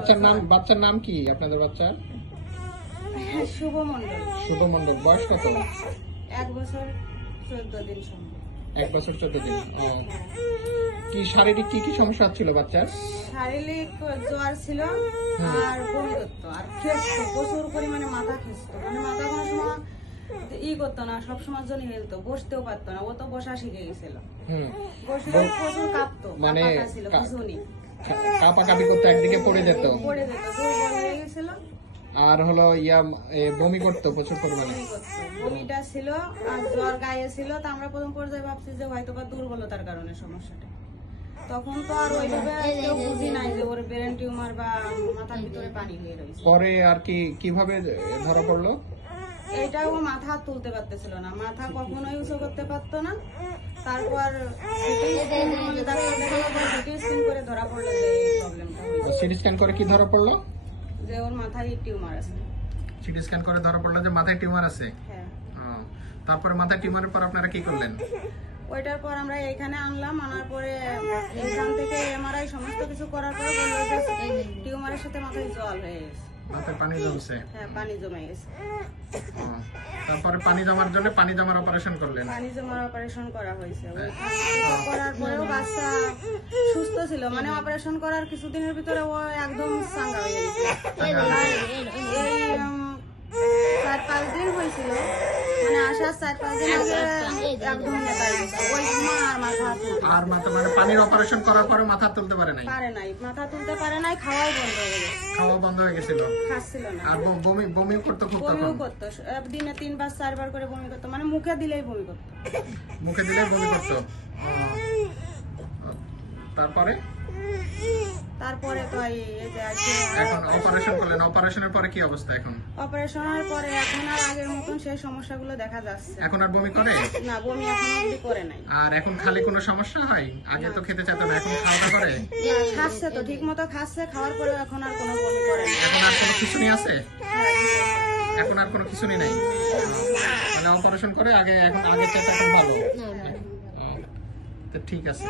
বাচ্চার নাম বাচ্চার নাম কি আপনাদের বাচ্চার শুভ মন্ডল শুভ মন্ডল বয়স কত? এক বছর চোদ্দ দিন এক বছর চোদ্দ দিন। কি শারীরিক কি কি সমস্যা হচ্ছিল বাচ্চার? শারীরিক জ্বর ছিল আর বমি করতো আর প্রচুর পরিমাণে মাথা খেসতো মানে মাথা কোনো সময় ই করতো না সবসময় জন্য হেলতো বসতেও পারতো না। ও তো বসা শিখে গেছিল। বসলে প্রচুর কাঁপতো মানে ছিল কিছুনি কাপা কাপি করতে একদিকে পড়ে যেত। আর হলো ইয়া বমি করতো প্রচুর পরিমাণে। বমিটা ছিল আর জ্বর গায়ে ছিল তা আমরা প্রথম পর্যায়ে ভাবছি যে হয়তো বা দুর্বলতার কারণে সমস্যাটা। তখন তো আর ওইভাবে কেউ বুঝি নাই যে ওর ব্রেন টিউমার বা মাথার ভিতরে পানি হয়ে রয়েছে। পরে আর কি কীভাবে ধরা পড়ল? এইটা ও মাথা তুলতে পারতেছিল না মাথা কখনোই উঁচু করতে পারতো না। তারপর করে ধরা পড়ল সিটি স্ক্যান করে কি ধরা পড়ল? যে ওর মাথায় টিউমার আছে। সিটি স্ক্যান করে ধরা পড়ল যে মাথায় টিউমার আছে? হ্যাঁ। তারপরে মাথায় টিউমারের পর আপনারা কি করলেন? ওইটার পর আমরা এখানে আনলাম আনার পরে এখান থেকে এমআরআই সমস্ত কিছু করার পরে বলল যে টিউমারের সাথে মাথায় জল হয়ে গেছে। মাথায় পানি জমছে হ্যাঁ পানি জমে গেছে তারপরে পানি জমার জন্য পানি জমার অপারেশন করলেন পানি জমার অপারেশন করা হয়েছে করার পরেও বাচ্চা সুস্থ ছিল মানে অপারেশন করার কিছুদিনের ভিতরে ও একদম সাঙ্গা হয়ে গেছে এই উম, চার পাঁচ দিন হয়েছিল মানে আসার চার পাঁচ দিন আগে একদম নেতাই গেছে ওই সময় আর মাথা মানে পানির অপারেশন করার পরে মাথা তুলতে পারে নাই? পারে নাই। মাথা তুলতে পারে নাই খাওয়াই বন্ধ হয়ে গেছে। খাওয়া বন্ধ হয়ে গেছিল? খাচ্ছিল না। আর বমি বমি করতো খুব করতো। দিনে তিনবার চারবার করে বমি করতো। মানে মুখে দিলেই বমি করতো। মুখে দিলে বমি করতো? তারপরে? তারপরে তো এই এই যে এখন অপারেশন করলেন অপারেশনের পরে কি অবস্থা এখন? অপারেশনের পরে এখন আর আগের মতন সেই সমস্যাগুলো দেখা যাচ্ছে। এখন আর বমি করে? না বমি এখন অব্দি করে নাই। আর এখন খালি কোনো সমস্যা হয়? আগে তো খেতে চাইতো না এখন খাওয়া করে? খাচ্ছে তো ঠিক মতো খাচ্ছে খাওয়ার পরেও এখন আর কোনো বমি করে না এখন আর কোনো খিচুনি আছে? এখন আর কোনো খিচুনি নাই? মানে অপারেশন করে আগে এখন আগে চাইতে এখন ভালো। তো ঠিক আছে।